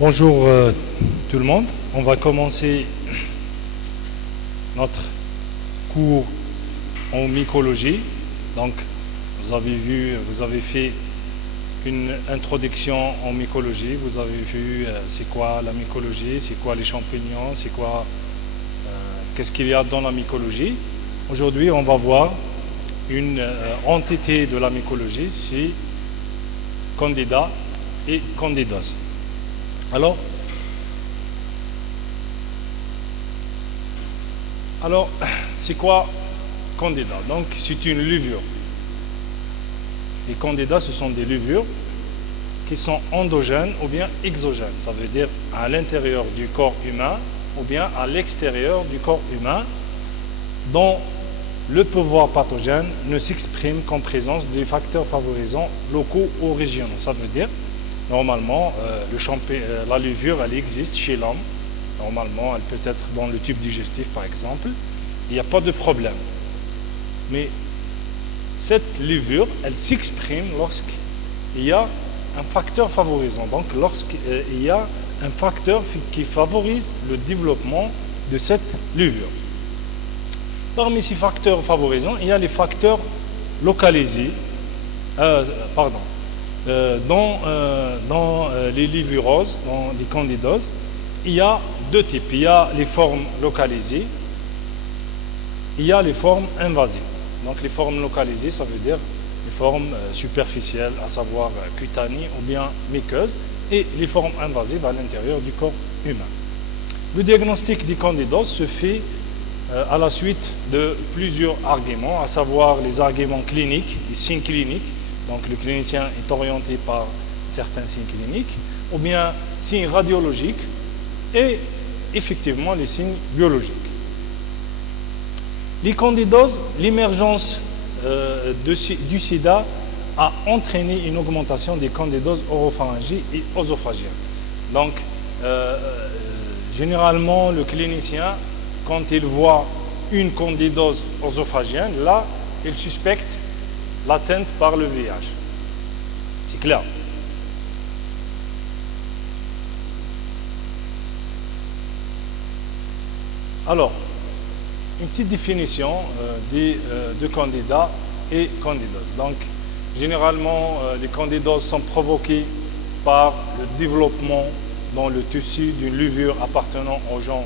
Bonjour tout le monde, on va commencer notre cours en mycologie. Donc vous avez fait une introduction en mycologie, vous avez vu c'est quoi la mycologie, c'est quoi les champignons, c'est quoi, qu'est-ce qu'il y a dans la mycologie. Aujourd'hui on va voir une entité de la mycologie, c'est Candida et Candidose. Alors, c'est quoi Candida? Donc, c'est une levure. Les Candida, ce sont des levures qui sont endogènes ou bien exogènes. Ça veut dire à l'intérieur du corps humain ou bien à l'extérieur du corps humain, dont le pouvoir pathogène ne s'exprime qu'en présence des facteurs favorisants locaux ou régionaux. Ça veut dire normalement, la levure, elle existe chez l'homme. Normalement, elle peut être dans le tube digestif, par exemple. Il n'y a pas de problème. Mais cette levure, elle s'exprime lorsqu'il y a un facteur favorisant. Donc, lorsqu'il y a un facteur qui favorise le développement de cette levure. Parmi ces facteurs favorisants, il y a les facteurs localisés. Dans les levuroses, dans les candidoses, il y a deux types. Il y a les formes localisées, il y a les formes invasives. Donc les formes localisées, ça veut dire les formes superficielles, à savoir cutanées ou bien muqueuses, et les formes invasives à l'intérieur du corps humain. Le diagnostic des candidoses se fait à la suite de plusieurs arguments, à savoir les arguments cliniques, les signes cliniques. Donc le clinicien est orienté par certains signes cliniques, ou bien signes radiologiques et effectivement les signes biologiques. Les candidoses, l'émergence du sida a entraîné une augmentation des candidoses oropharyngiques et œsophagiennes. Donc généralement le clinicien, quand il voit une candidose œsophagienne, là il suspecte l'atteinte par le VIH. C'est clair. Alors, une petite définition de candida et candidose. Donc, généralement, les candidoses sont provoquées par le développement dans le tissu d'une levure appartenant au genre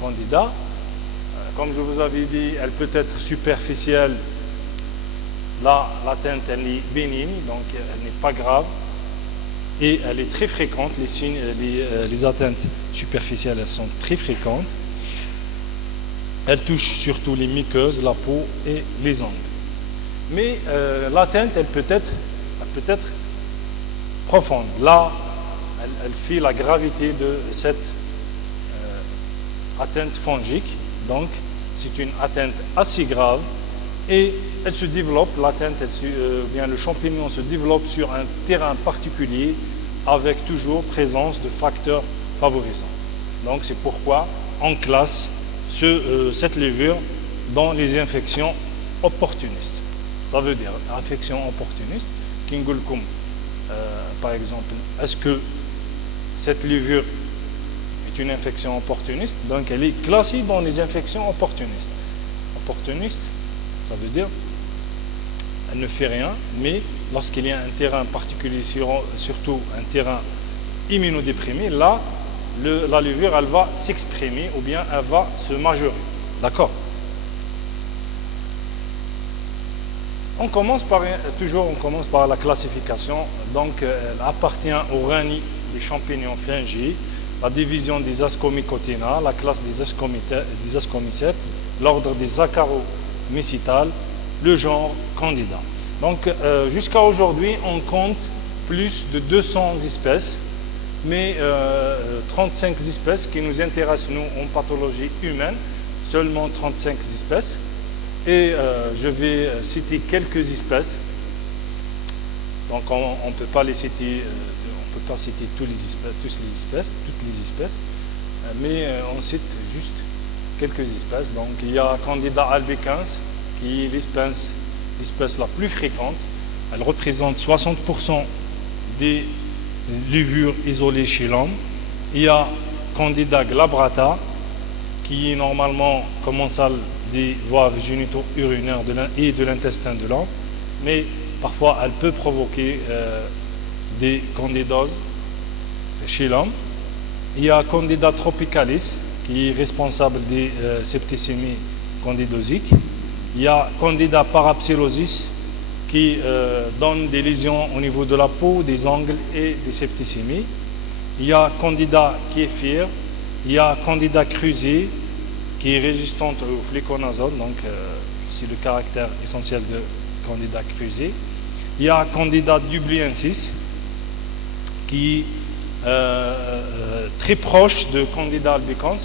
Candida. Comme je vous avais dit, elle peut être superficielle. Là, l'atteinte, elle est bénigne, donc elle n'est pas grave et elle est très fréquente. Les atteintes superficielles, elles sont très fréquentes. Elles touchent surtout les muqueuses, la peau et les ongles. Mais l'atteinte, elle peut être profonde. Là, elle fait la gravité de cette atteinte fongique. Donc, c'est une atteinte assez grave. Et elle se développe, le champignon se développe sur un terrain particulier avec toujours présence de facteurs favorisants. Donc c'est pourquoi on classe cette levure dans les infections opportunistes. Ça veut dire infection opportuniste, Kingulkum, par exemple, est-ce que cette levure est une infection opportuniste? Donc elle est classée dans les infections opportunistes. Opportuniste, ça veut dire elle ne fait rien, mais lorsqu'il y a un terrain particulier, surtout un terrain immunodéprimé, là, la levure, elle va s'exprimer ou bien elle va se majorer. D'accord? On commence par la classification. Donc, elle appartient au rani des champignons fungi, la division des Ascomycotina, la classe des Ascomycètes, l'ordre des Acaromycetales, le genre Candida. Donc jusqu'à aujourd'hui, on compte plus de 200 espèces, mais 35 espèces qui nous intéressent, nous, en pathologie humaine, seulement 35 espèces. Et je vais citer quelques espèces. Donc on ne peut pas citer toutes les espèces, mais on cite juste quelques espèces. Donc il y a Candida albicans, qui est l'espèce la plus fréquente. Elle représente 60% des levures isolées chez l'homme. Il y a Candida glabrata, qui est normalement commensale des voies génito-urinaires et de l'intestin de l'homme, mais parfois elle peut provoquer des candidoses chez l'homme. Il y a Candida tropicalis, qui est responsable des septicémies candidosiques. Il y a Candida parapsilosis, qui donne des lésions au niveau de la peau, des ongles et des septicémies. Il y a Candida kéfir. Il y a Candida krusei, qui est résistante au fluconazole, donc c'est le caractère essentiel de Candida krusei. Il y a Candida dubliensis, qui est très proche de Candida albicans,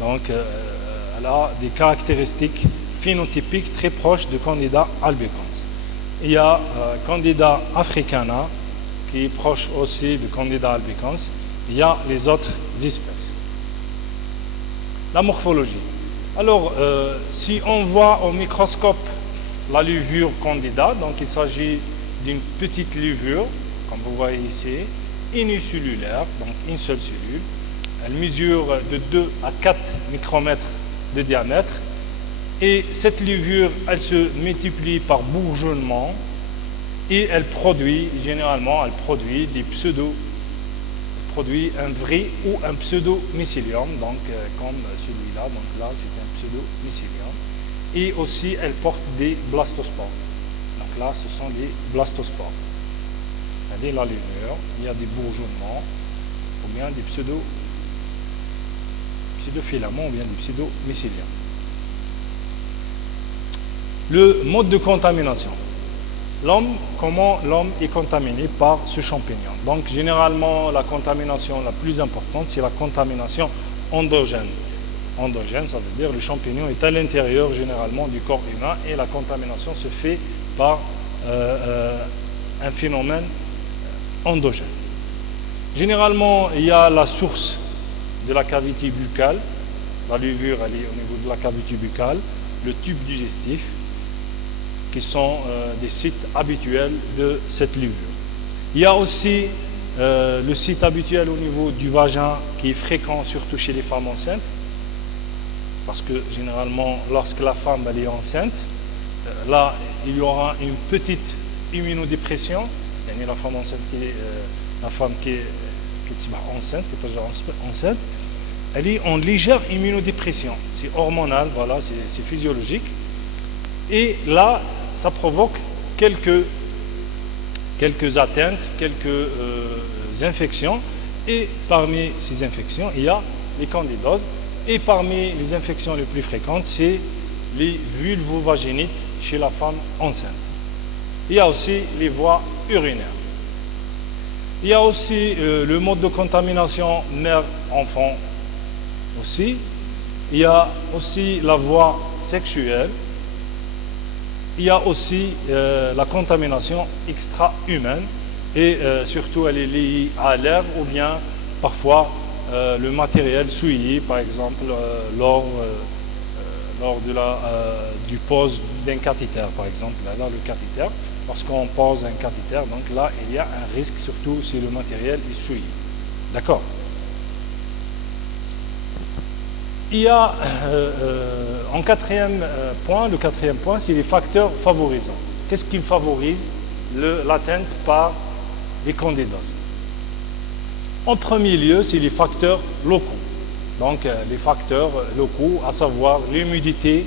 donc elle a des caractéristiques phénotypiques très proches de Candida albicans. Il y a Candida africana, qui est proche aussi de Candida albicans. Il y a les autres espèces. La morphologie. Alors, si on voit au microscope la levure Candida, donc il s'agit d'une petite levure, comme vous voyez ici, unicellulaire, donc une seule cellule. Elle mesure de 2 à 4 micromètres de diamètre. Et cette levure, elle se multiplie par bourgeonnement et elle produit, généralement, des produit un vrai ou un pseudo-mycélium, donc comme celui-là, donc là c'est un pseudo-mycélium. Et aussi elle porte des blastospores. Donc là ce sont des blastospores. C'est-à-dire la levure, il y a des bourgeonnements ou bien des pseudofilaments ou bien des pseudo-mycéliums. Le mode de contamination. Comment l'homme est contaminé par ce champignon. Donc généralement la contamination la plus importante, c'est la contamination endogène. Endogène, ça veut dire le champignon est à l'intérieur généralement du corps humain et la contamination se fait par un phénomène endogène. Généralement, il y a la source de la cavité buccale. La levure, elle est au niveau de la cavité buccale, le tube digestif, qui sont des sites habituels de cette levure. Il y a aussi le site habituel au niveau du vagin qui est fréquent surtout chez les femmes enceintes, parce que généralement lorsque la femme elle est enceinte, là il y aura une petite immunodépression, et la femme enceinte qui est enceinte, elle est en légère immunodépression, c'est hormonal, voilà, c'est physiologique, et là ça provoque quelques atteintes, quelques infections, et parmi ces infections, il y a les candidoses, et parmi les infections les plus fréquentes, c'est les vulvovaginites chez la femme enceinte. Il y a aussi les voies urinaires. Il y a aussi le mode de contamination mère-enfant aussi. Il y a aussi la voie sexuelle. Il y a aussi la contamination extra-humaine et surtout elle est liée à l'air ou bien parfois le matériel souillé, par exemple lors du pose d'un cathéter, par exemple, là le cathéter, lorsqu'on pose un cathéter, donc là il y a un risque surtout si le matériel est souillé. D'accord? Il y a en quatrième point, le quatrième point, c'est les facteurs favorisants. Qu'est-ce qui favorise l'atteinte par les candidoses? En premier lieu, c'est les facteurs locaux. Donc les facteurs locaux, à savoir l'humidité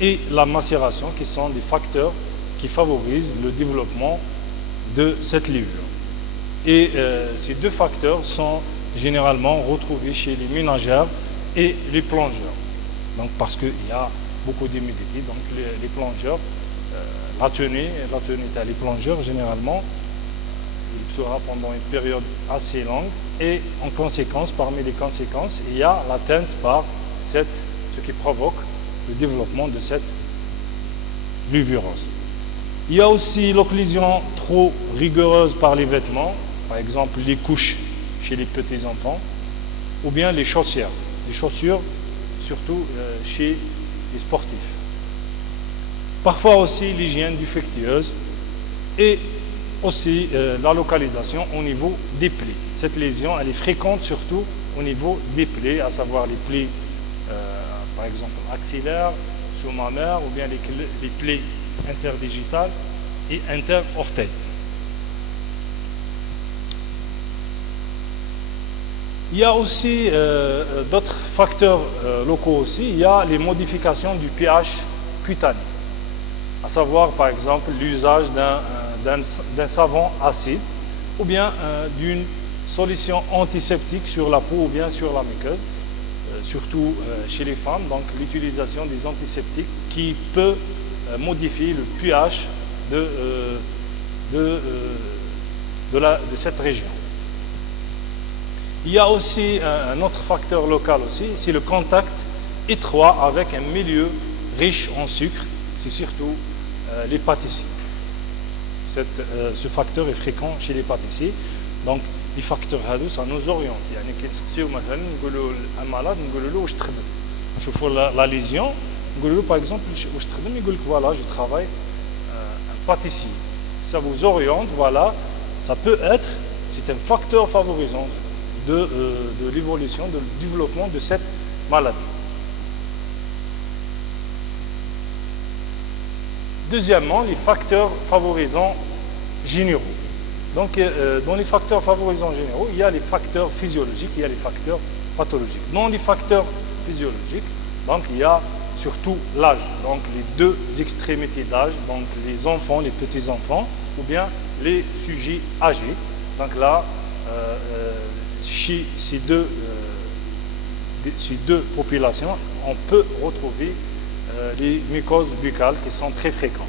et la macération, qui sont des facteurs qui favorisent le développement de cette levure. Et ces deux facteurs sont généralement retrouvés chez les ménagères et les plongeurs. Donc parce qu'il y a beaucoup d'humidité, donc les plongeurs, la tenue les plongeurs généralement, il sera pendant une période assez longue et en conséquence, parmi les conséquences, il y a l'atteinte par ce qui provoque le développement de cette levurose. Il y a aussi l'occlusion trop rigoureuse par les vêtements, par exemple les couches chez les petits enfants, ou bien les chaussures. Les chaussures, surtout chez les sportifs. Parfois aussi l'hygiène défectueuse et aussi la localisation au niveau des plis. Cette lésion, elle est fréquente surtout au niveau des plaies, à savoir les plaies, par exemple, axillaires, sous-mammaires, ou bien les plaies interdigitales et inter-orteils. Il y a aussi d'autres facteurs locaux aussi. Il y a les modifications du pH cutané, à savoir par exemple l'usage d'un savon acide ou bien d'une solution antiseptique sur la peau ou bien sur la muqueuse, surtout chez les femmes, donc l'utilisation des antiseptiques qui peut modifier le pH de cette région. Il y a aussi un autre facteur local aussi, c'est le contact étroit avec un milieu riche en sucre, c'est surtout les pâtissiers. Ce facteur est fréquent chez les pâtissiers, donc les facteurs هادو ça nous oriente. يعني كي نسقسيو مثلا نقولوا un malade نقولوا له واش تخدم، نشوفوا la lésion نقولوا له par exemple واش تخدم، يقول لك voilà je travaille un pâtissier. Ça vous oriente, voilà, ça peut être, c'est un facteur favorisant de l'évolution, de développement de cette maladie. Deuxièmement, les facteurs favorisants généraux. Donc, dans les facteurs favorisants généraux, il y a les facteurs physiologiques, il y a les facteurs pathologiques. Dans les facteurs physiologiques, donc, il y a surtout l'âge, donc les deux extrémités d'âge, donc les enfants, les petits-enfants, ou bien les sujets âgés. Donc là, chez ces deux populations, on peut retrouver les mycoses buccales qui sont très fréquentes.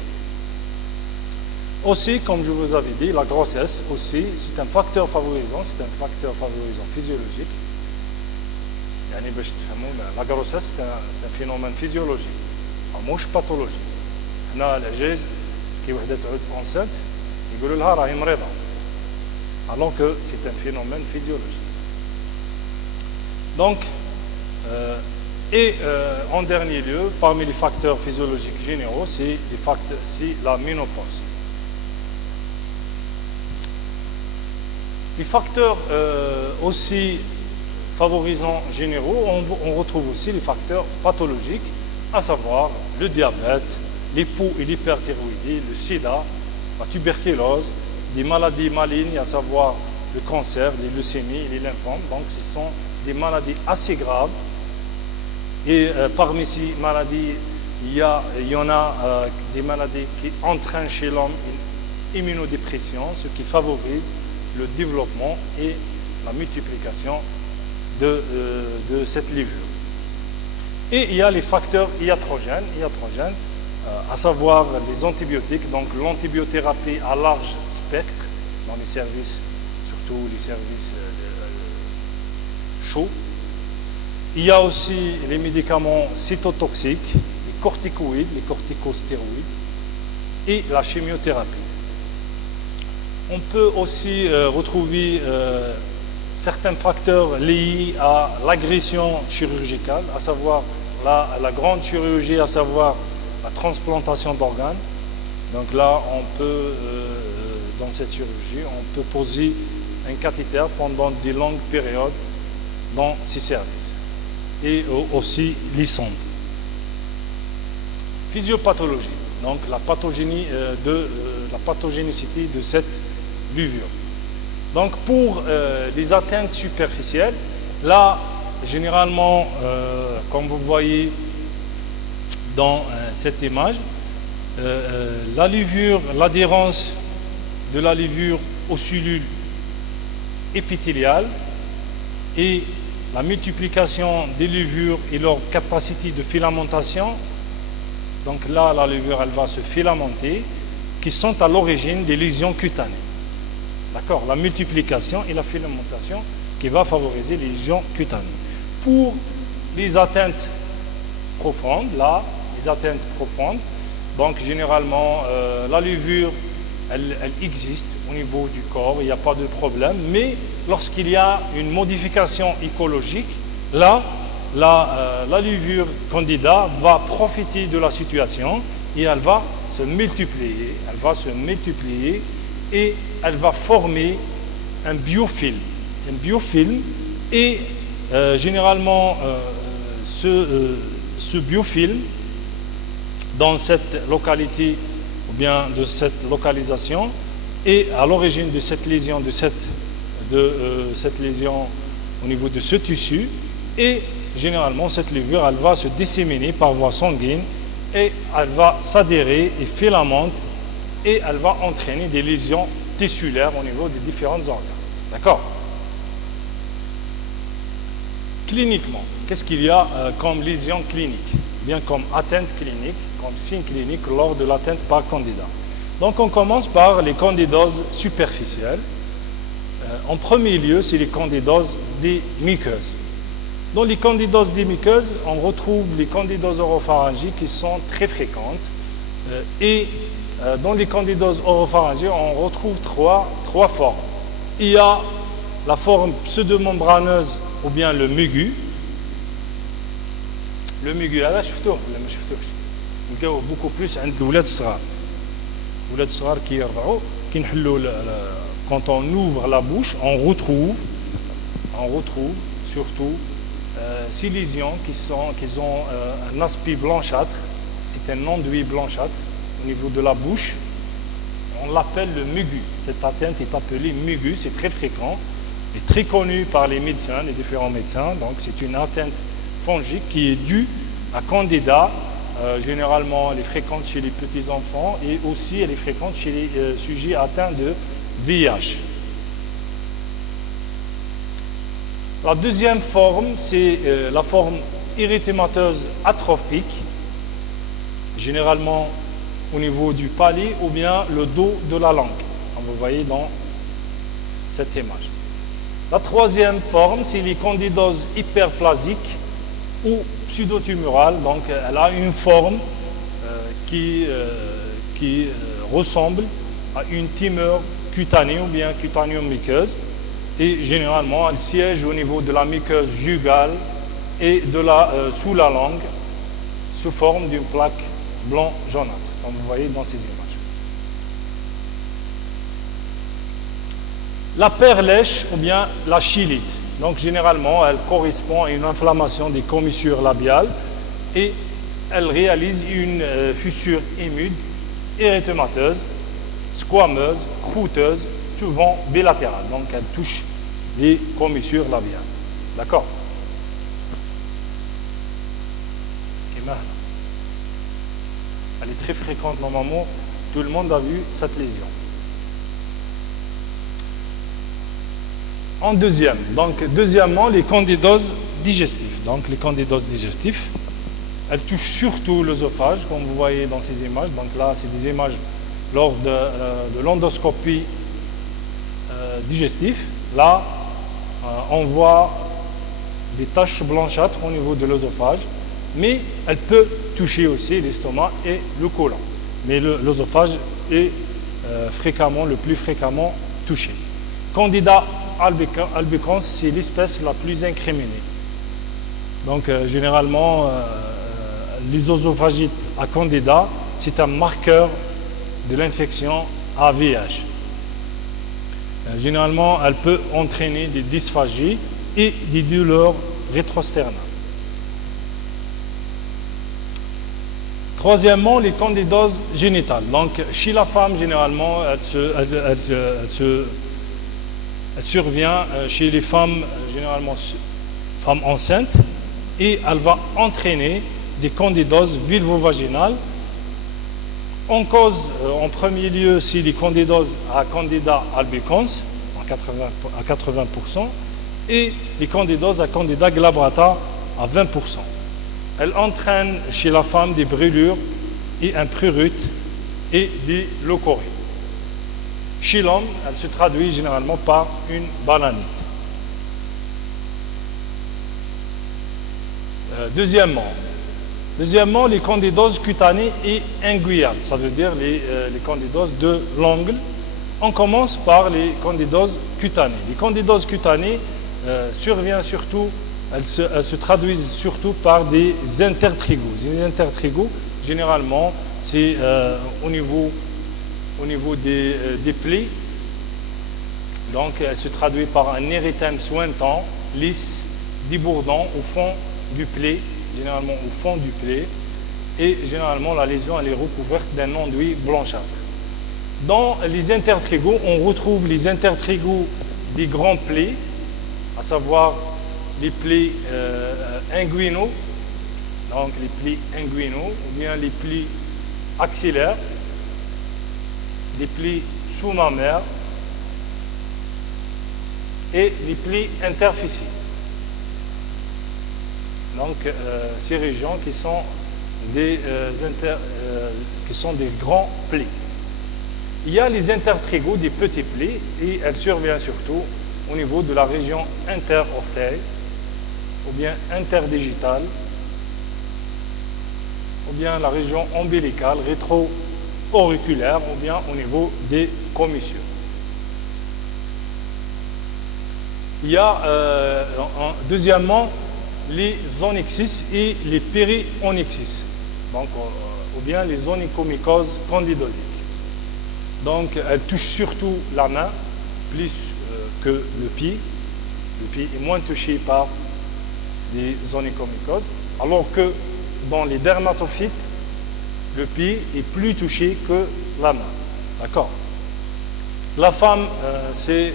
Aussi, comme je vous avais dit, la grossesse aussi, c'est un facteur favorisant, physiologique. La grossesse, c'est un phénomène physiologique, مش pathologique. هنا العجاز كي وحده تعود enceinte يقولوا لها راهي مريضة, alors que c'est un phénomène physiologique. Donc, en dernier lieu, parmi les facteurs physiologiques généraux, c'est la ménopause. Les facteurs aussi favorisants généraux, on retrouve aussi les facteurs pathologiques, à savoir le diabète, l'hypo- et l'hyperthyroïdie, le sida, la tuberculose, des maladies malignes, à savoir le cancer, les leucémies et les lymphomes. Donc ce sont des maladies assez graves. Et parmi ces maladies, il y en a des maladies qui entraînent chez l'homme une immunodépression, ce qui favorise le développement et la multiplication de cette levure. Et il y a les facteurs iatrogènes, à savoir les antibiotiques, donc l'antibiothérapie à large spectre dans les services, surtout les services chauds. Il y a aussi les médicaments cytotoxiques, les corticoïdes, les corticostéroïdes et la chimiothérapie. On peut aussi retrouver certains facteurs liés à l'agression chirurgicale, à savoir la grande chirurgie, à savoir la transplantation d'organes. Donc là, on peut, dans cette chirurgie, on peut poser un cathéter pendant de longues périodes dans ces services. Et aussi les sondes. Physiopathologie, donc la pathogénicité de cette levure. Donc pour les atteintes superficielles, là, généralement, comme vous voyez dans cette image, la levure, l'adhérence de la levure aux cellules épithéliales et la multiplication des levures et leur capacité de filamentation. Donc là, la levure, elle va se filamenter, qui sont à l'origine des lésions cutanées. D'accord, la multiplication et la filamentation qui va favoriser les lésions cutanées. Pour les atteintes profondes, donc généralement, la levure, elle existe au niveau du corps, il n'y a pas de problème, mais lorsqu'il y a une modification écologique, là, la levure candida va profiter de la situation et elle va se multiplier, et elle va former un biofilm. Et généralement, ce biofilm, dans cette localité ou bien de cette localisation, est à l'origine de cette lésion, cette lésion au niveau de ce tissu, et généralement cette levure elle va se disséminer par voie sanguine et elle va s'adhérer et filamente et elle va entraîner des lésions tissulaires au niveau des différents organes. D'accord? Cliniquement, qu'est-ce qu'il y a comme lésion clinique? Bien comme atteinte clinique, comme signe clinique lors de l'atteinte par candida. Donc on commence par les candidoses superficielles. En premier lieu, c'est les candidoses des muqueuses. Dans les candidoses des muqueuses, on retrouve les candidoses oropharyngiques qui sont très fréquentes. Dans les candidoses oropharyngiques, on retrouve trois formes. Il y a la forme pseudomembraneuse ou bien le mugu. Le mugu, là, je l'ai beaucoup plus عند الولاد الصغار. الولاد الصغار كي يرضعوا كي نحلوا quand on ouvre la bouche, on retrouve surtout ces lésions qui ont un aspect blanchâtre. C'est un enduit blanchâtre au niveau de la bouche. On l'appelle le mugu. Cette atteinte est appelée mugu, c'est très fréquent et très connu par les médecins, les différents médecins. Donc c'est une atteinte fongique qui est due à candida. Généralement, elle est fréquente chez les petits-enfants et aussi elle est fréquente chez les sujets atteints de VIH. La deuxième forme, c'est la forme érythémateuse atrophique, généralement au niveau du palais ou bien le dos de la langue, comme vous voyez dans cette image. La troisième forme, c'est les candidoses hyperplasiques ou pseudotumorales. Donc, elle a une forme qui ressemble à une tumeur cutanée ou bien cutanéo-muqueuse. Et généralement, elle siège au niveau de la muqueuse jugale et sous la langue, sous forme d'une plaque blanc jaunâtre, comme vous voyez dans ces images. La perlèche ou bien la chylite. Donc généralement, elle correspond à une inflammation des commissures labiales et elle réalise une fissure humide, érythémateuse, squameuse, croûteuse, souvent bilatérale. Donc elle touche les commissures labiales. D'accord? Elle est très fréquente normalement. Tout le monde a vu cette lésion. En deuxième, deuxièmement, les candidoses digestifs. Donc les candidoses digestifs, elles touchent surtout l'œsophage, comme vous voyez dans ces images. Donc là, c'est des images lors de l'endoscopie digestive. Là, on voit des taches blanchâtres au niveau de l'œsophage, mais elle peut toucher aussi l'estomac et le côlon. Mais l'œsophage est le plus fréquemment touché. Candida albicans, c'est l'espèce la plus incriminée. Donc généralement, les œsophagites à candida, c'est un marqueur de l'infection à VIH. Généralement, elle peut entraîner des dysphagies et des douleurs rétrosternales. Troisièmement, les candidoses génitales. Donc, chez la femme, généralement, elle survient chez les femmes, généralement femmes enceintes, et elle va entraîner des candidoses vulvovaginales. En cause, en premier lieu, c'est les candidoses à Candida albicans, à 80%, et les candidoses à Candida glabrata à 20%. Elle entraîne chez la femme des brûlures et un prurite et des leucorrhées. Chez l'homme, elle se traduit généralement par une bananite. Deuxièmement, les candidoses cutanées et inguinales, ça veut dire les candidoses de l'ongle. On commence par les candidoses cutanées. Les candidoses cutanées surviennent surtout, elles se traduisent surtout par des intertrigos. Les intertrigos, généralement, c'est au niveau des plaies. Donc, elle se traduit par un érythème suintant, lisse, débordant au fond du plaie, généralement au fond du plaie, et généralement la lésion elle est recouverte d'un enduit blanchâtre. Dans les intertrigaux, on retrouve les intertrigaux des grands plaies, à savoir les plis inguinaux, donc les plis inguinaux, ou bien les plis axillaires, les plis sous-mammaires et les plis interféciés. Donc ces régions qui sont des grands plis. Il y a les intertrigaux, des petits plis, et elles surviennent surtout au niveau de la région interorteil, ou bien interdigitale, ou bien la région ombilicale, rétro-auriculaire, ou bien au niveau des commissures. Il y a deuxièmement les onyxis et les périonyxis, donc, ou bien les onychomycoses candidosiques. Donc elles touchent surtout la main, plus que le pied. Le pied est moins touché par les onychomycoses, alors que dans les dermatophytes, le pied est plus touché que la main. D'accord? La femme, c'est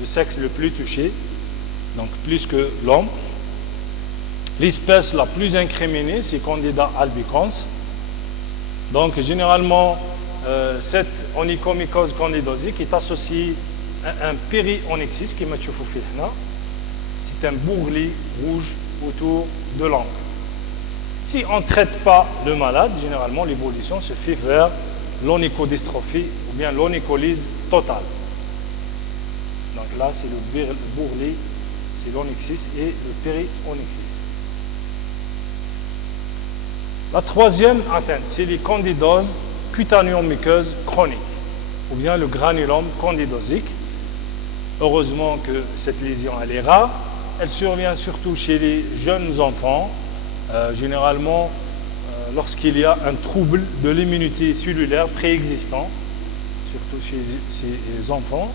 le sexe le plus touché, donc plus que l'homme. L'espèce la plus incriminée, c'est Candida albicans. Donc généralement, cette onychomycose candidosique est associée à un périonyxis qui m'a tchoufou là. C'est un bourrelet rouge autour de l'angle. Si on ne traite pas le malade, généralement l'évolution se fait vers l'onychodystrophie ou bien l'onycholyse totale. Donc là, c'est le bourrelet, c'est l'onyxis et le périonyxis. La troisième atteinte, c'est les candidoses cutanéo-muqueuses chroniques, ou bien le granulome candidosique. Heureusement que cette lésion elle est rare. Elle survient surtout chez les jeunes enfants, généralement lorsqu'il y a un trouble de l'immunité cellulaire préexistant, surtout chez ces enfants,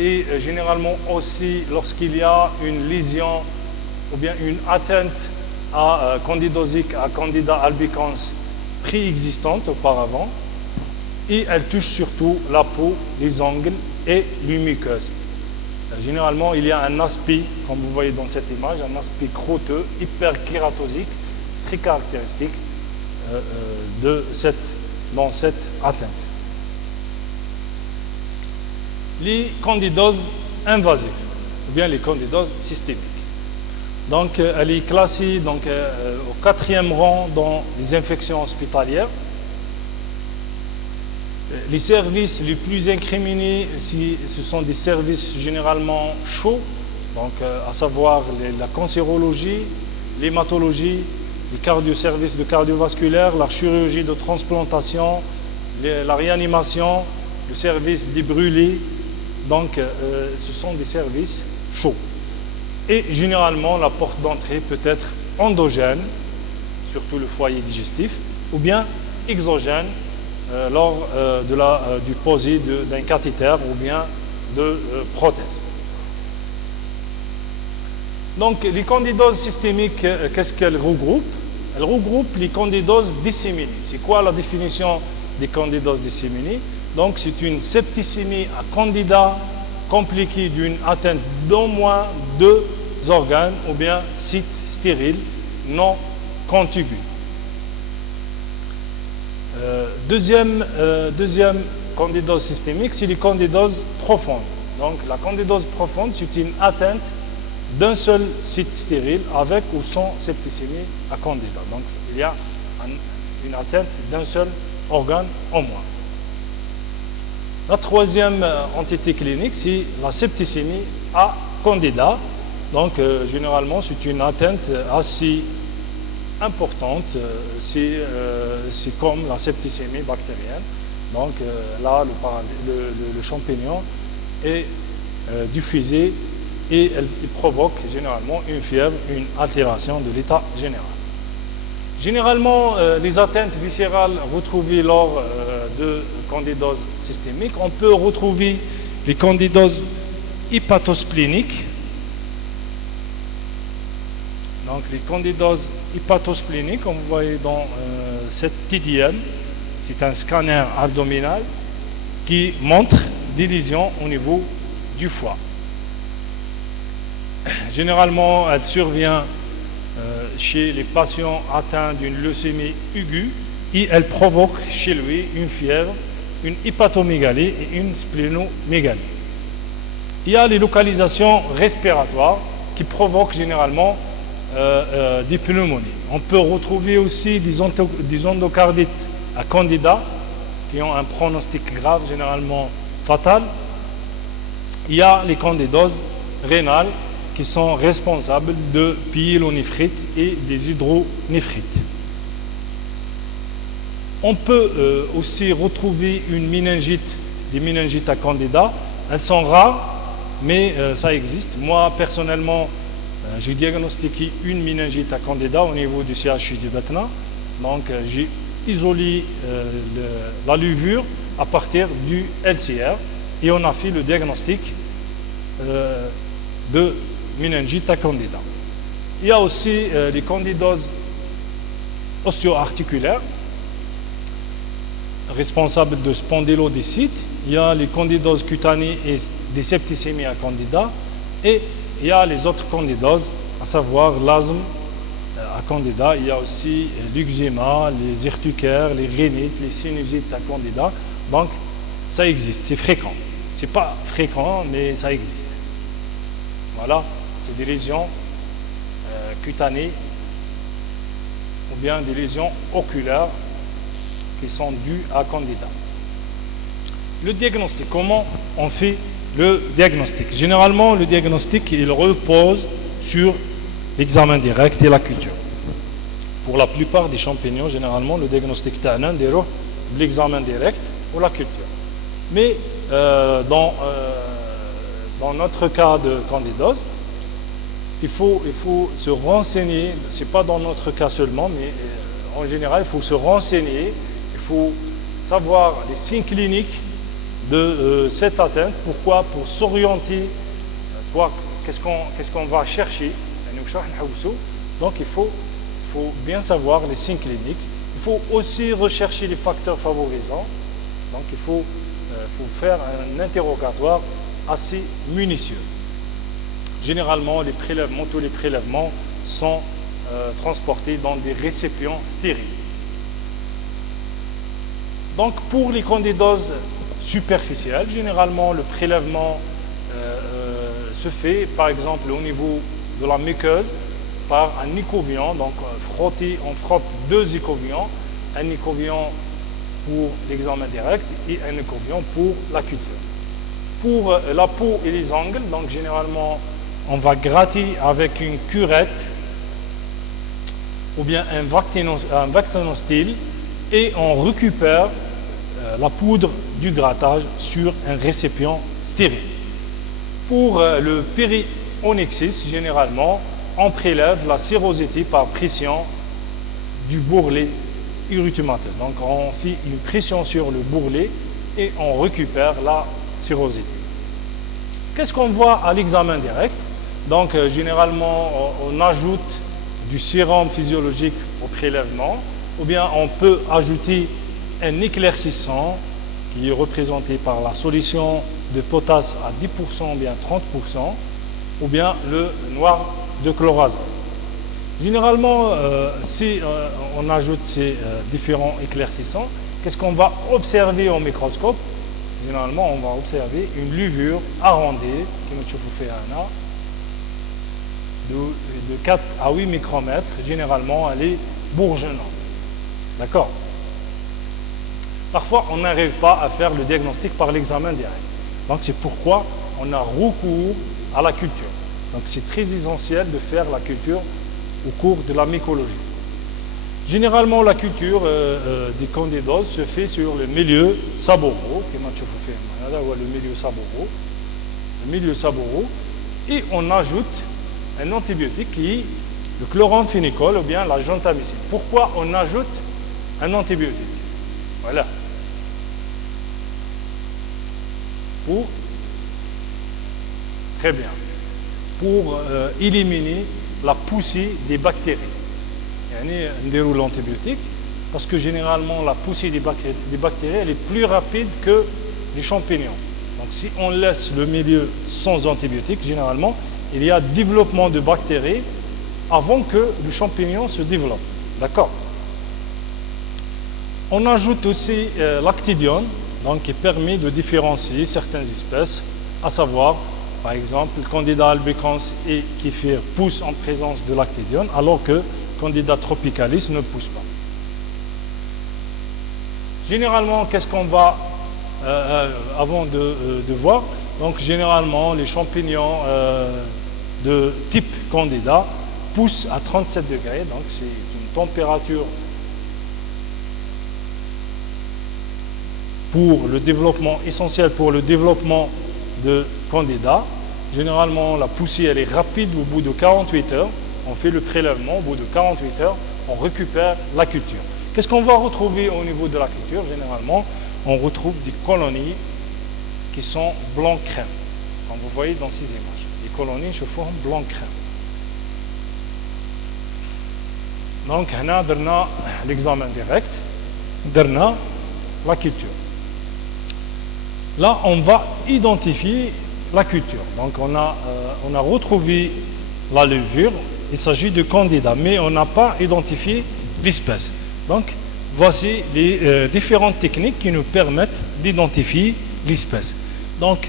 et généralement aussi lorsqu'il y a une lésion ou bien une atteinte à candidosique, à Candida albicans préexistante auparavant, et elle touche surtout la peau, les ongles et les muqueuses. Généralement, il y a un aspect, comme vous voyez dans cette image, un aspect crotteux, hyperkératosique, très caractéristique dans cette atteinte. Les candidoses invasives, ou bien les candidoses systémiques. Donc, elle est classée donc, au 4e rang dans les infections hospitalières. Les services les plus incriminés, ce sont des services généralement chauds, donc à savoir la cancérologie, l'hématologie, les services de cardiovasculaire, la chirurgie de transplantation, la réanimation, le service des brûlés. Donc ce sont des services chauds. Et généralement, la porte d'entrée peut être endogène, surtout le foyer digestif, ou bien exogène, lors du posé d'un cathéter ou bien de prothèse. Donc les candidoses systémiques, qu'est-ce qu'elles regroupent? Elles regroupent les candidoses disséminées. C'est quoi la définition des candidoses disséminées? Donc c'est une septicémie à candida compliquée d'une atteinte d'au moins 2 organes ou bien sites stériles non contigus. Deuxième candidose systémique, c'est les candidoses profondes. Donc la candidose profonde, c'est une atteinte d'un seul site stérile avec ou sans septicémie à candida. Donc il y a une atteinte d'un seul organe au moins. La troisième entité clinique, c'est la septicémie à candida. Donc généralement, c'est une atteinte assez importante, c'est comme la septicémie bactérienne. Donc là, le champignon est diffusé et il provoque généralement une fièvre, une altération de l'état général. Généralement, les atteintes viscérales retrouvées lors de candidose systémique, on peut retrouver les candidoses hépatospléniques Donc les candidoses hépatospléniques, comme vous voyez dans cette TDM, c'est un scanner abdominal qui montre des lésions au niveau du foie. Généralement, elle survient chez les patients atteints d'une leucémie aiguë et elle provoque chez lui une fièvre, une hépatomégalie et une splénomégalie. Il y a les localisations respiratoires qui provoquent généralement des pneumonies. On peut retrouver aussi des endocardites à candida qui ont un pronostic grave, généralement fatal. Il y a les candidoses rénales qui sont responsables de pyélonéphrite et des hydronéphrites. On peut aussi retrouver une méningite, des méningites à candida. Elles sont rares, mais ça existe. Moi, personnellement, j'ai diagnostiqué une méningite à candida au niveau du CHU de Batna. Donc, j'ai isolé la levure à partir du LCR et on a fait le diagnostic de méningite à candida. Il y a aussi les candidoses osteoarticulaires responsables de spondylodécite. Il y a les candidoses cutanées et des septicémies à candida et il y a les autres candidoses, à savoir l'asthme à candida. Il y a aussi l'eczéma, les urticaires, les rhinites, les sinusites à candida. Donc ça existe, c'est fréquent. C'est pas fréquent, mais ça existe. Voilà, c'est des lésions cutanées ou bien des lésions oculaires qui sont dues à candida. Le diagnostic, comment on fait le diagnostic? Généralement, le diagnostic, il repose sur l'examen direct et la culture. Pour la plupart des champignons, généralement, le diagnostic ta'nan déroule l'examen direct ou la culture. Mais dans notre cas de candidose, il faut se renseigner, ce n'est pas dans notre cas seulement, mais en général, il faut se renseigner, il faut savoir les signes cliniques de cette atteinte. Pourquoi? Pour s'orienter, qu'est-ce qu'on va chercher. Donc il faut bien savoir les signes cliniques. Il faut aussi rechercher les facteurs favorisants. Donc il faut faire un interrogatoire assez minutieux. Généralement, tous les prélèvements sont transportés dans des récipients stériles. Donc pour les candidoses superficielles, généralement le prélèvement se fait par exemple au niveau de la muqueuse par un écouvillon. Donc on frotte 2 écouvillons, un écouvillon pour l'examen direct et un écouvillon pour la culture. Pour la peau et les angles, donc généralement on va gratter avec une curette ou bien un vaccinostyle et on récupère la poudre du grattage sur un récipient stérile. Pour le périonyxis, généralement, on prélève la sérosité par pression du bourrelet érythémateux. Donc on fait une pression sur le bourrelet et on récupère la sérosité. Qu'est-ce qu'on voit à l'examen direct? Donc généralement, on ajoute du sérum physiologique au prélèvement, ou bien on peut ajouter un éclaircissant qui est représenté par la solution de potasse à 10% ou bien 30%, ou bien le noir de chlorazole. Généralement, si on ajoute ces différents éclaircissants, qu'est-ce qu'on va observer au microscope? Généralement, on va observer une levure arrondie, de 4 à 8 micromètres. Généralement, elle est bourgeonnante. D'accord? Parfois, on n'arrive pas à faire le diagnostic par l'examen direct. Donc, c'est pourquoi on a recours à la culture. Donc, c'est très essentiel de faire la culture au cours de la mycologie. Généralement, la culture des candidoses se fait sur le milieu saboureux, le milieu saboureux, et on ajoute un antibiotique qui est le chloramphénicol ou bien la gentamicine. Pourquoi on ajoute un antibiotique? Voilà. Très bien. Pour éliminer la poussée des bactéries. Il y a un déroulé antibiotique parce que généralement la poussée des bactéries elle est plus rapide que les champignons. Donc si on laisse le milieu sans antibiotiques, généralement, il y a développement de bactéries avant que le champignon se développe. D'accord? On ajoute aussi l'actidione, donc qui permet de différencier certaines espèces, à savoir, par exemple, le Candida albicans et kéfir pousse en présence de l'actidione, alors que Candida tropicalis ne pousse pas. Généralement, qu'est-ce qu'on va, avant de voir, donc généralement, les champignons de type Candida poussent à 37 degrés, donc c'est une température pour le développement, essentiel pour le développement de Candida. Généralement, la poussée elle est rapide au bout de 48 heures. On fait le prélèvement, au bout de 48 heures, on récupère la culture. Qu'est-ce qu'on va retrouver au niveau de la culture? Généralement, on retrouve des colonies qui sont blanc crème, comme vous voyez dans ces images. Les colonies se forment blanc crème. Donc, on a l'examen direct, on a la culture. Là, on va identifier la culture. Donc, on a retrouvé la levure. Il s'agit de Candida, mais on n'a pas identifié l'espèce. Donc, voici les différentes techniques qui nous permettent d'identifier l'espèce. Donc,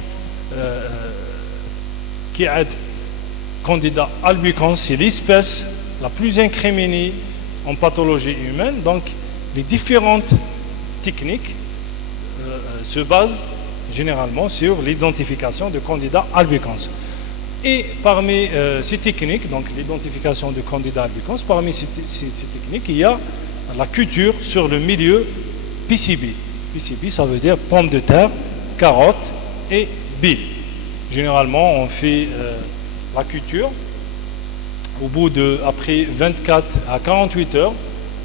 qui est Candida albicans, c'est l'espèce la plus incriminée en pathologie humaine. Donc, les différentes techniques se basent généralement sur l'identification de Candida albicans. Et parmi ces techniques, donc l'identification de Candida albicans, parmi ces techniques, il y a la culture sur le milieu PCB. PCB, ça veut dire pomme de terre, carotte et bile. Généralement, on fait la culture au bout de, après 24 à 48 heures,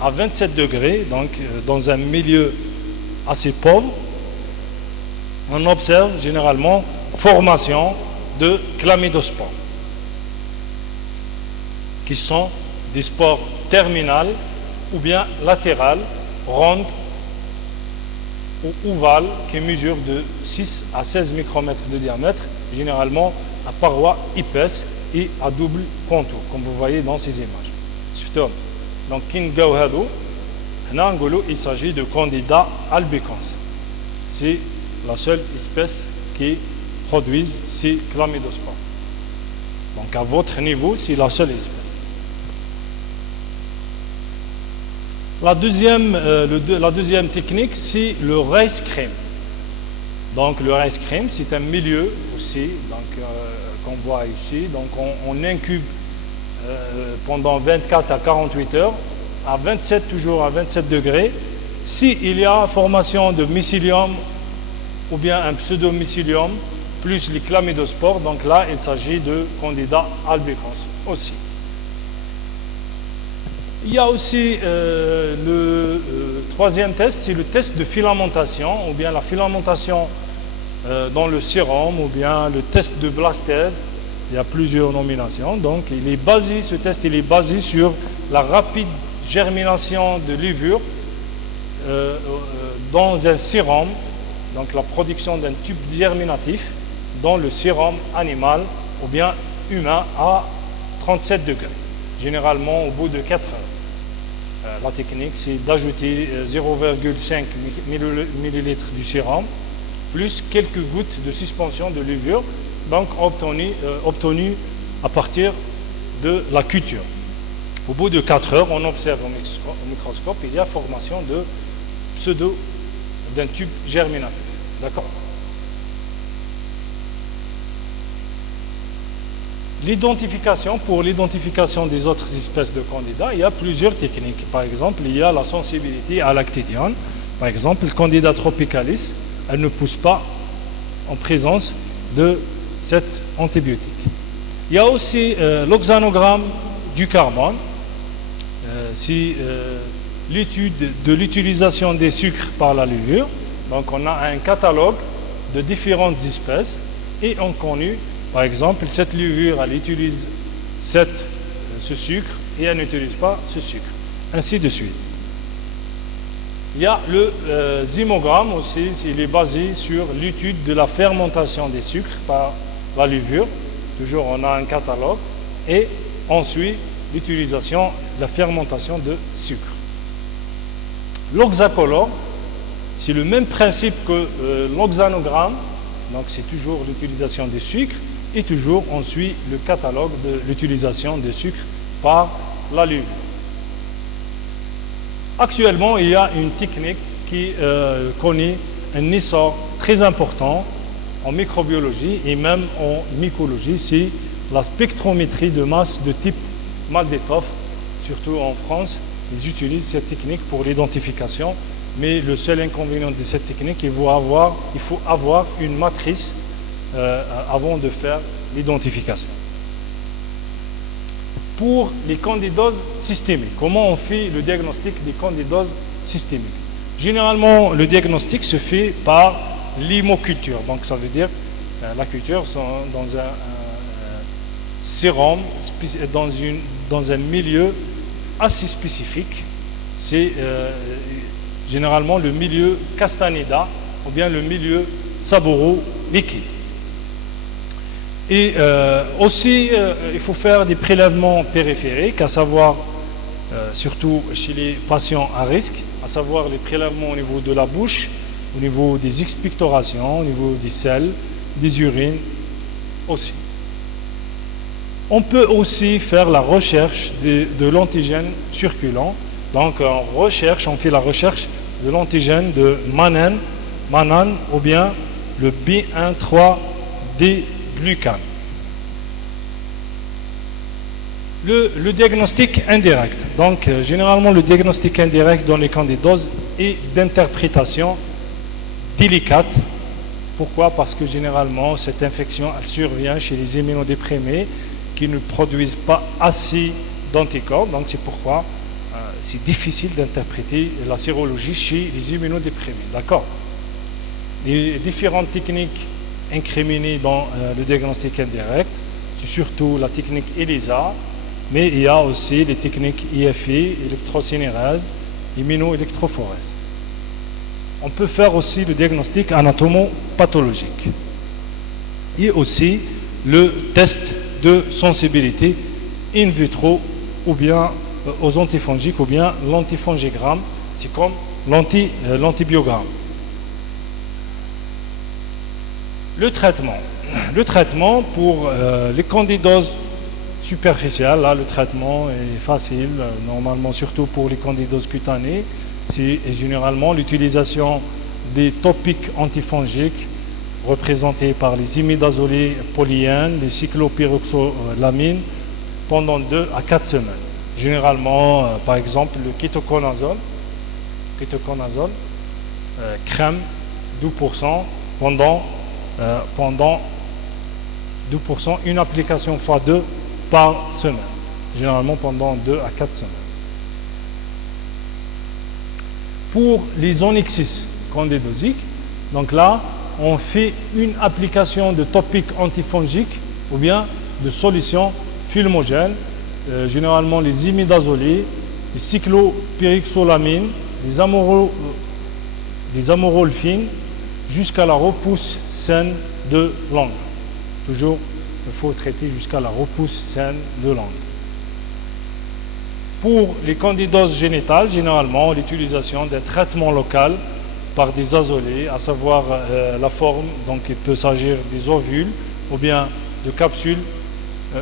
à 27 degrés, donc dans un milieu assez pauvre. On observe généralement formation de chlamydospores, qui sont des spores terminales ou bien latérales, rondes ou ovales, qui mesurent de 6 à 16 micromètres de diamètre, généralement à parois épaisses et à double contour, comme vous voyez dans ces images. Donc, il s'agit de Candida albicans. C'est la seule espèce qui produit ces chlamydospores. Donc à votre niveau, c'est la seule espèce. La deuxième technique, c'est le rice cream. Donc le rice cream, c'est un milieu aussi, qu'on voit ici. Donc on incube pendant 24 à 48 heures, à 27, toujours à 27 degrés. S'il y a formation de mycélium ou bien un pseudomycélium, plus les chlamydospores, donc là, il s'agit de Candida albicans aussi. Il y a aussi le troisième test, c'est le test de filamentation, ou bien la filamentation dans le sérum, ou bien le test de blastèse. Il y a plusieurs nominations. Donc, ce test il est basé sur la rapide germination de levure dans un sérum, donc la production d'un tube germinatif dans le sérum animal ou bien humain à 37 degrés, généralement au bout de 4 heures. La technique, c'est d'ajouter 0,5 ml du sérum plus quelques gouttes de suspension de levure, donc obtenue à partir de la culture. Au bout de 4 heures, on observe au microscope, il y a formation d'un tube germinatif. D'accord? Pour l'identification des autres espèces de Candida, il y a plusieurs techniques. Par exemple, il y a la sensibilité à l'actidione. Par exemple, le Candida tropicalis, elle ne pousse pas en présence de cet antibiotique. Il y a aussi l'oxanogramme du carbone. C'est l'étude de l'utilisation des sucres par la levure. Donc, on a un catalogue de différentes espèces et on connaît, par exemple, cette levure, elle utilise 7 ce sucre et elle n'utilise pas ce sucre. Ainsi de suite. Il y a le zymogramme aussi, il est basé sur l'étude de la fermentation des sucres par la levure. Toujours on a un catalogue et ensuite l'utilisation de la fermentation de sucre. L'oxacolore, c'est le même principe que l'oxanogramme, donc c'est toujours l'utilisation des sucres et toujours on suit le catalogue de l'utilisation des sucres par la levure. Actuellement, il y a une technique qui connaît un essor très important en microbiologie et même en mycologie, c'est la spectrométrie de masse de type Magdetov, surtout en France. Ils utilisent cette technique pour l'identification, mais le seul inconvénient de cette technique, il faut avoir une matrice avant de faire l'identification. Pour les candidoses systémiques, comment on fait le diagnostic des candidoses systémiques? Généralement, le diagnostic se fait par l'hémoculture. Donc, ça veut dire la culture dans un sérum, dans un milieu assez spécifique. C'est généralement le milieu Castaneda ou bien le milieu saboro-liquide. Et aussi, il faut faire des prélèvements périphériques, à savoir, surtout chez les patients à risque, à savoir les prélèvements au niveau de la bouche, au niveau des expectorations, au niveau des selles, des urines aussi. On peut aussi faire la recherche de l'antigène circulant. Donc, on fait la recherche de l'antigène de Manan ou bien le B13D. Glucan. Le diagnostic indirect. Donc, généralement, le diagnostic indirect dans les candidoses est d'interprétation délicate. Pourquoi? Parce que généralement, cette infection elle survient chez les immunodéprimés qui ne produisent pas assez d'anticorps. Donc, c'est pourquoi c'est difficile d'interpréter la sérologie chez les immunodéprimés. D'accord? Les différentes techniques incriminées dans le diagnostic indirect, c'est surtout la technique ELISA, mais il y a aussi les techniques IFI, électrocinérase, immunoélectrophorèse. On peut faire aussi le diagnostic anatomopathologique et aussi le test de sensibilité in vitro ou bien aux antifongiques ou bien l'antifongigramme, c'est comme l'antibiogramme. Le traitement pour les candidoses superficielles, là le traitement est facile, normalement surtout pour les candidoses cutanées, c'est généralement l'utilisation des topiques antifongiques représentés par les imidazolés polyènes, les cyclopyroxolamines pendant 2 à 4 semaines. Généralement, par exemple, le kétoconazole, crème 12% pendant 12%, une application x2 par semaine, généralement pendant 2 à 4 semaines. Pour les onyxis candidosiques, donc là, on fait une application de topique antifongique ou bien de solution fulmogène, généralement les imidazolés, les cyclopyroxolamines, les amorolfines, jusqu'à la repousse saine de langue. Toujours, il faut traiter jusqu'à la repousse saine de langue. Pour les candidoses génitales, généralement, l'utilisation d'un traitement local par des azolés, à savoir la forme, donc il peut s'agir des ovules, ou bien de capsules,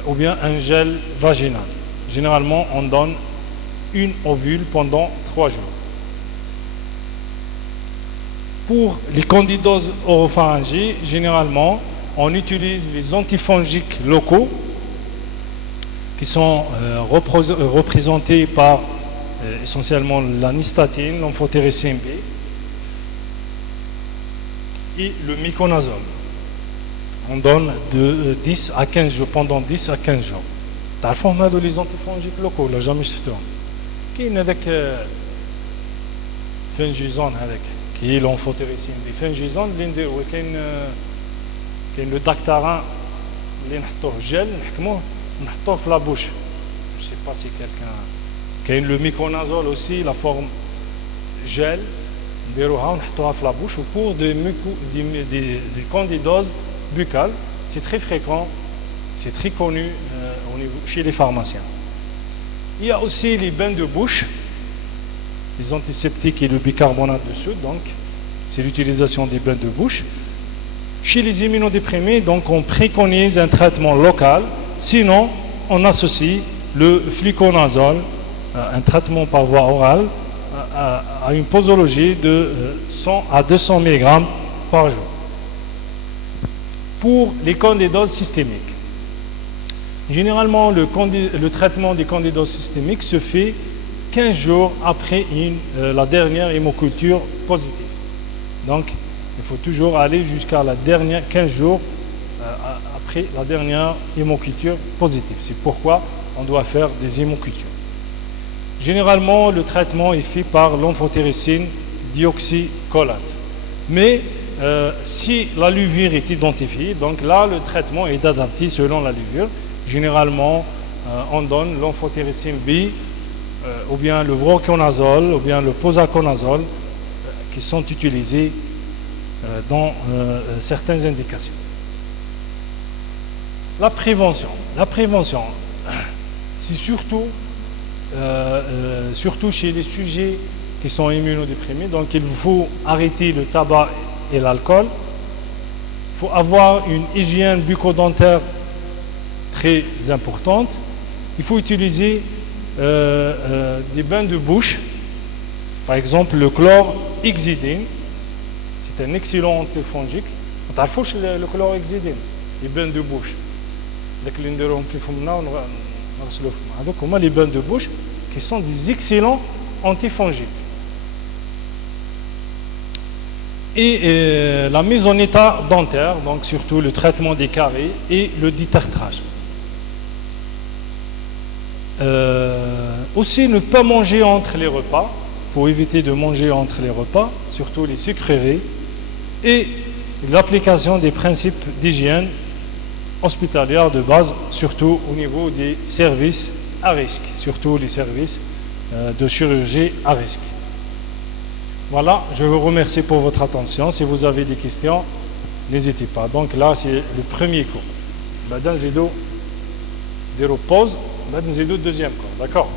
ou bien un gel vaginal. Généralement, on donne une ovule pendant 3 jours. Pour les candidoses oropharyngées, généralement, on utilise les antifongiques locaux qui sont représentés par essentiellement la nystatine, l'amphotericine B et le miconazole. On donne de 10 à 15 jours, pendant 10 à 15 jours. تعرفوا هادو les antifongiques locaux لا jamais شفتوهم. كاين هذاك فنجيزون هذاك كي لونفوتيريسين دي فنجيزون اللي نديروا كاين لو داكتاران اللي نحطوه جل نحكموه ونحطوه في لابوش sais pas si quelqu'un qui a le micronazole aussi, la forme gel, on la bouche pour des candidoses buccales. C'est très fréquent, c'est très connu chez les pharmaciens. Il y a aussi les bains de bouche, les antiseptiques et le bicarbonate de soude, donc c'est l'utilisation des bains de bouche. Chez les immunodéprimés, donc on préconise un traitement local, sinon on associe le fluconazole, un traitement par voie orale, à une posologie de 100 à 200 mg par jour. Pour les candidoses systémiques, généralement le traitement des candidoses systémiques se fait 15 jours après la dernière hémoculture positive. Donc il faut toujours aller jusqu'à la dernière 15 jours après la dernière hémoculture positive. C'est pourquoi on doit faire des hémocultures. Généralement, le traitement est fait par l'amphotéricine dioxycholate. Mais si la levure est identifiée, donc là, le traitement est adapté selon la levure. Généralement, on donne l'amphotéricine B, ou bien le voroconazole, ou bien le posaconazole, qui sont utilisés dans certaines indications. La prévention. La prévention, c'est surtout chez les sujets qui sont immunodéprimés. Donc il faut arrêter le tabac et l'alcool. Il faut avoir une hygiène bucco-dentaire très importante. Il faut utiliser des bains de bouche. Par exemple, le chlorhexidine, c'est un excellent antifongique. On ne sait pas le chlorhexidine, les bains de bouche. Donc, on a les bains de bouche qui sont des excellents antifongiques. Et la mise en état dentaire, donc surtout le traitement des caries et le détartrage. Aussi, ne pas manger entre les repas. Il faut éviter de manger entre les repas, surtout les sucreries, et l'application des principes d'hygiène hospitalière de base, surtout au niveau des services à risque, surtout les services de chirurgie à risque. Voilà, je vous remercie pour votre attention. Si vous avez des questions, n'hésitez pas. Donc là, c'est le premier cours. Badan Zido, pause, Badan Zido, deuxième cours. D'accord?